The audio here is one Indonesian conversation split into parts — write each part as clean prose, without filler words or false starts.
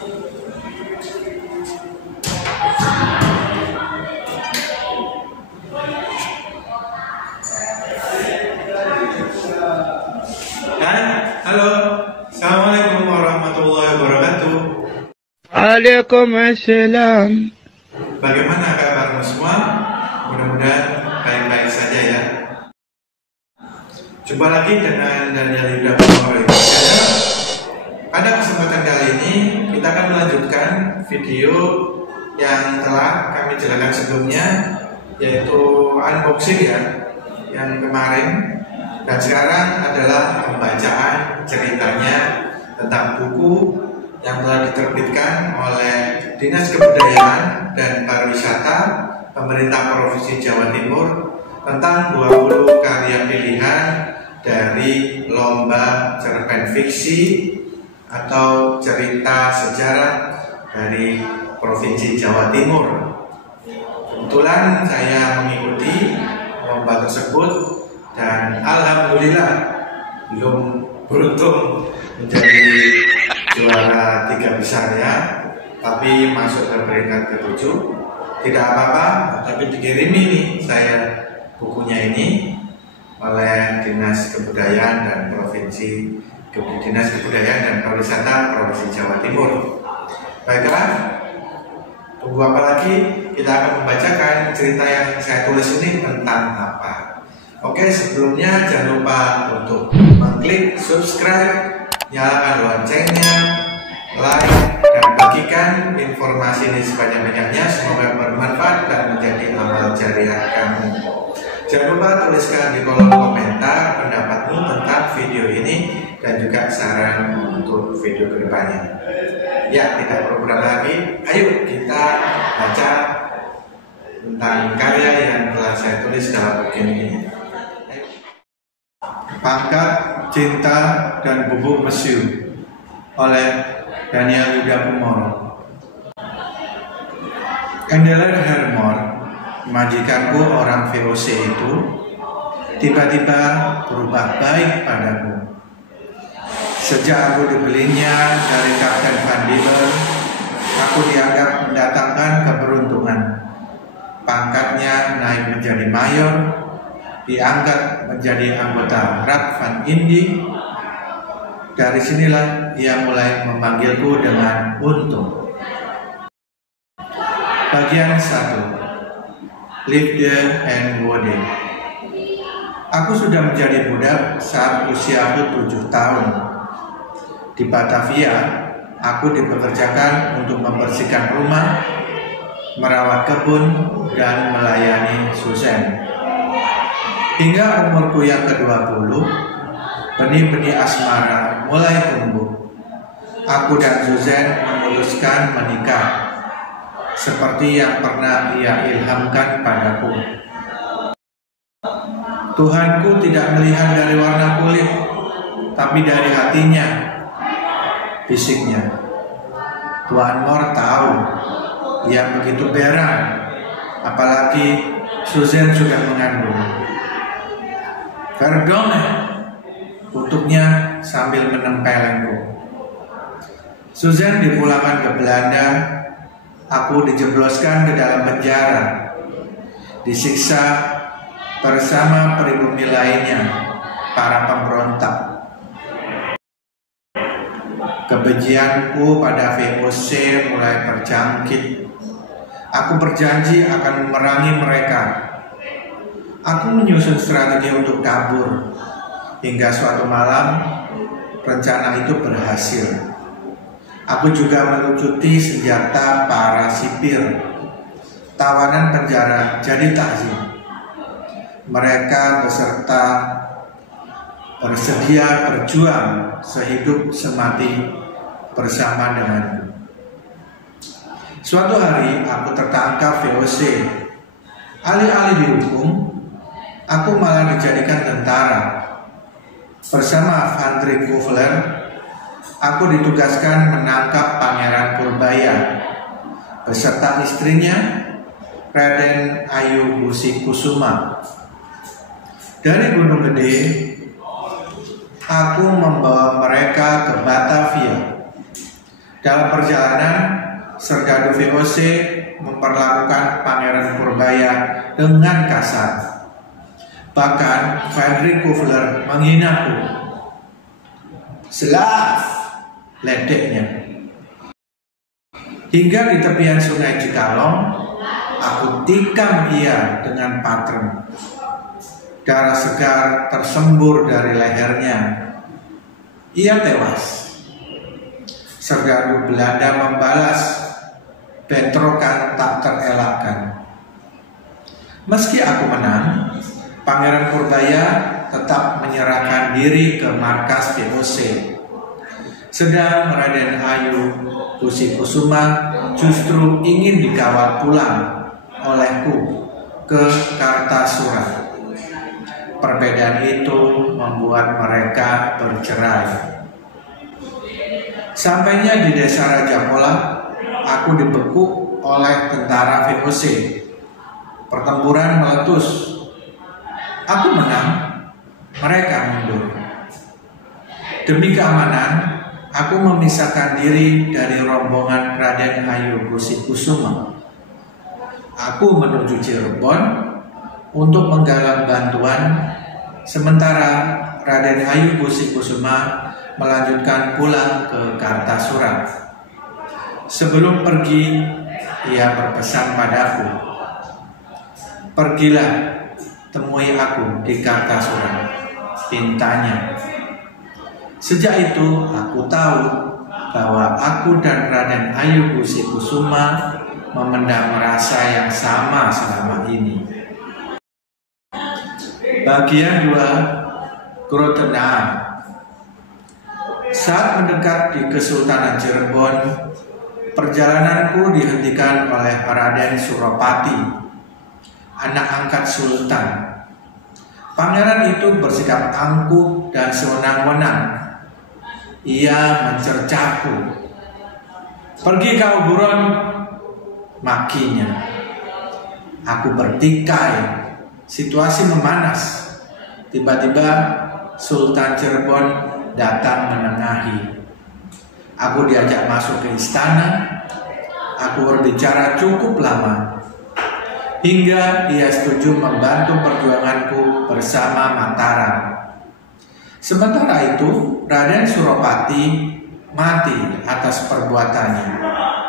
Halo, Assalamualaikum warahmatullahi wabarakatuh. Waalaikumsalam. Bagaimana kabarmu semua? Mudah-mudahan baik-baik saja ya. Jumpa lagi dengan Daniel Yuda Pumoro. Pada kesempatan kali ini kita akan melanjutkan video yang telah kami jelaskan sebelumnya, yaitu unboxing ya, yang kemarin. Dan sekarang adalah pembacaan ceritanya tentang buku yang telah diterbitkan oleh Dinas Kebudayaan dan Pariwisata Pemerintah Provinsi Jawa Timur tentang 20 karya pilihan dari Lomba Cerpen Fiksi atau Cerita Sejarah dari Provinsi Jawa Timur. Kebetulan saya mengikuti lomba tersebut dan alhamdulillah belum beruntung menjadi juara 3 besar ya, tapi masuk ke peringkat ke-7. Tidak apa-apa, tapi dikirimi nih saya bukunya ini oleh Dinas Kebudayaan dan Dinas Kebudayaan dan Pariwisata Provinsi Jawa Timur. Baiklah, tunggu apa lagi? Kita akan membacakan cerita yang saya tulis ini tentang apa. Oke, sebelumnya jangan lupa untuk mengklik subscribe, nyalakan loncengnya, like, dan bagikan informasi ini sebanyak-banyaknya. Semoga bermanfaat dan menjadi amal jariah kamu. Jangan lupa tuliskan di kolom komentar pendapatmu tentang video ini dan juga saran untuk video kedepannya. Ya, tidak perlu berat lagi. Ayo kita baca tentang karya yang telah saya tulis dalam buku ini. Pangkat, Cinta, dan Bubuk Mesiu oleh Daniel Yuda Pumoro. Endeler Hermor, majikanku orang VOC itu, tiba-tiba berubah baik padaku. Sejak aku dibelinya dari Kapten Van Diemen, aku dianggap mendatangkan keberuntungan. Pangkatnya naik menjadi mayor, diangkat menjadi anggota Raad van Indi. Dari sinilah ia mulai memanggilku dengan Untung. Bagian 1. Liefde en Wode. Aku sudah menjadi budak saat usiaku 7 tahun. Di Batavia, aku dipekerjakan untuk membersihkan rumah, merawat kebun, dan melayani Suzanne. Hingga umurku yang ke-20, benih-benih asmara mulai tumbuh. Aku dan Suzanne memutuskan menikah, seperti yang pernah ia ilhamkan padaku. Tuhanku tidak melihat dari warna kulit, tapi dari hatinya, fisiknya. Tuan Mor tahu, ia begitu berang, apalagi Suzanne sudah mengandung. Perdone, kutuknya sambil menempelengku. Suzanne dipulangkan ke Belanda. Aku dijebloskan ke dalam penjara, disiksa bersama pribumi lainnya, para pemberontak. Kebencianku pada VOC mulai terjangkit. Aku berjanji akan memerangi mereka. Aku menyusun strategi untuk kabur. Hingga suatu malam, rencana itu berhasil. Aku juga melucuti senjata para sipir. Tawanan penjara jadi takzim. Mereka beserta bersedia berjuang sehidup semati bersama denganku. Suatu hari aku tertangkap VOC. Alih-alih dihukum, aku malah dijadikan tentara. Bersama Van Drik Goevelen, aku ditugaskan menangkap Pangeran Purbaya beserta istrinya, Raden Ayu Busi Kusuma. Dari Gunung Gede, aku membawa mereka ke Batavia. Dalam perjalanan, Serdadu VOC memperlakukan Pangeran Purbaya dengan kasar. Bahkan Frederick Kufler menghinaku. Slav, ledeknya. Hingga di tepian sungai Cikalong, aku tikam ia dengan patrem. Darah segar tersembur dari lehernya. Ia tewas. Serdadu Belanda membalas bentrokan tak terelakkan. Meski aku menang, Pangeran Purbaya tetap menyerahkan diri ke markas VOC. Sedang Raden Ayu Kusikusuma justru ingin dikawal pulang olehku ke Kartasura. Perbedaan itu membuat mereka bercerai. Sampainya di desa Rajapola, aku dibekuk oleh tentara VOC. Pertempuran meletus. Aku menang, mereka mundur. Demi keamanan, aku memisahkan diri dari rombongan Raden Ayu Kusikusuma. Aku menuju Cirebon untuk menggalang bantuan, sementara Raden Ayu Kusikusuma melanjutkan pulang ke Kartasura. Sebelum pergi, ia berpesan padaku, "Pergilah, temui aku di Kartasura," pintanya. Sejak itu aku tahu bahwa aku dan Raden Ayu Kusikusuma memendam rasa yang sama selama ini. Bagian 2, Grotenaan. Saat mendekat di Kesultanan Cirebon, perjalananku dihentikan oleh Raden Suropati, anak angkat Sultan. Pangeran itu bersikap angkuh dan sewenang-wenang. Ia mencercaku. "Pergi kau buron," makinya. Aku bertikai. Situasi memanas. Tiba-tiba Sultan Cirebon datang menengahi. Aku diajak masuk ke istana. Aku berbicara cukup lama, hingga ia setuju membantu perjuanganku bersama Mataram. Sementara itu, Raden Suropati mati atas perbuatannya.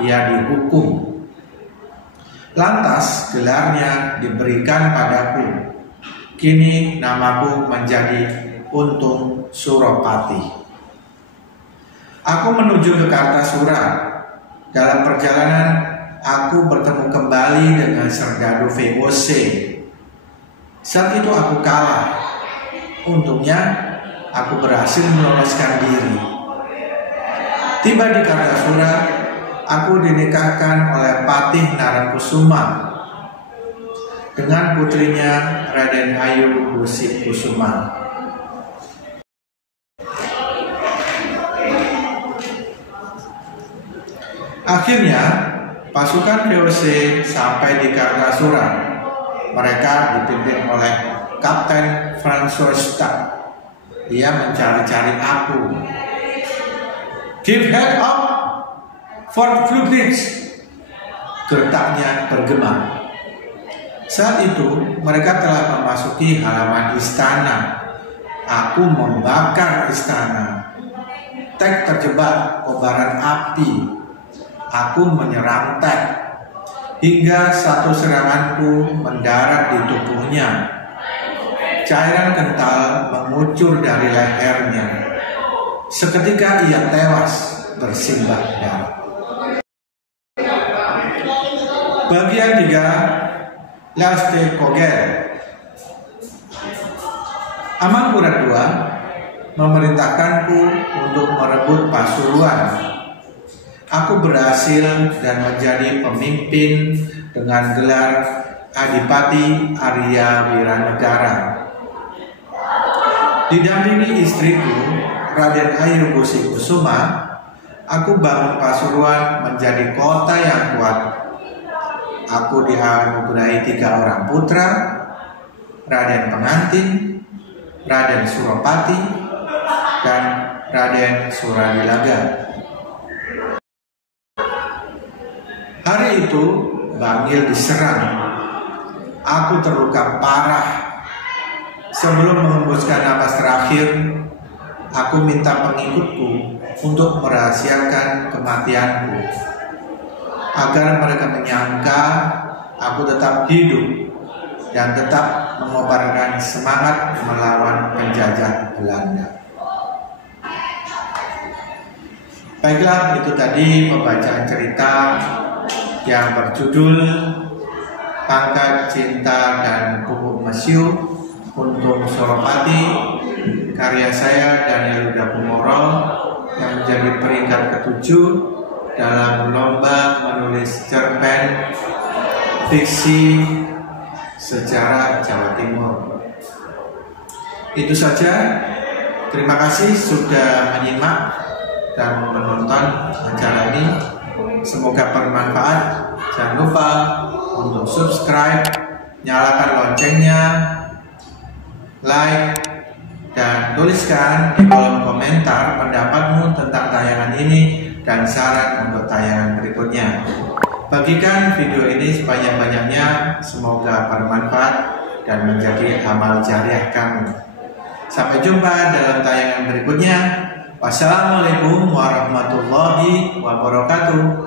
Ia dihukum. Lantas gelarnya diberikan padaku. Kini namaku menjadi Untung Suropati. Aku menuju ke Kartasura. Dalam perjalanan, aku bertemu kembali dengan Serdadu VOC. Saat itu aku kalah. Untungnya, aku berhasil meloloskan diri. Tiba di Kartasura, aku dinikahkan oleh Patih Narangkusuma dengan putrinya Raden Ayu Kusikusuma. Akhirnya, pasukan VOC sampai di Kartasura. Mereka dipimpin oleh Kapten François Stack. Ia mencari-cari aku. "Give head up, Fort Flugritz," gertaknya bergema. Saat itu, mereka telah memasuki halaman istana. Aku membakar istana. Tek terjebak kobaran api. Aku menyerang Tek, hingga satu seranganku mendarat di tubuhnya. Cairan kental mengucur dari lehernya. Seketika ia tewas bersimbah darah. Bagian 3, Laste Kogel. Amangkurat II memerintahkanku untuk merebut Pasuruan. Aku berhasil dan menjadi pemimpin dengan gelar Adipati Arya Wiranegara. Didampingi istriku, Raden Ayu Kusikusuma, aku bangun Pasuruan menjadi kota yang kuat. Aku dianugerahi 3 orang putra, Raden Pengantin, Raden Suropati, dan Raden Suradilaga. Hari itu Bangil diserang. Aku terluka parah. Sebelum mengembuskan napas terakhir, aku minta pengikutku untuk merahasiakan kematianku, agar mereka menyangka aku tetap hidup dan tetap mengobarkan semangat melawan penjajah Belanda. Baiklah, itu tadi pembacaan cerita yang berjudul Pangkat Cinta dan Pupuk Mesiu untuk Suropati, karya saya Daniel Yuda Kumoro, yang menjadi peringkat ke-7 dalam lomba menulis cerpen fiksi sejarah Jawa Timur. Itu saja. Terima kasih sudah menyimak dan menonton acara ini. Semoga bermanfaat. Jangan lupa untuk subscribe, nyalakan loncengnya, like, dan tuliskan di kolom komentar pendapatmu tentang tayangan ini dan saran untuk tayangan berikutnya. Bagikan video ini sebanyak-banyaknya, semoga bermanfaat dan menjadi amal jariah kamu. Sampai jumpa dalam tayangan berikutnya. Wassalamualaikum warahmatullahi wabarakatuh.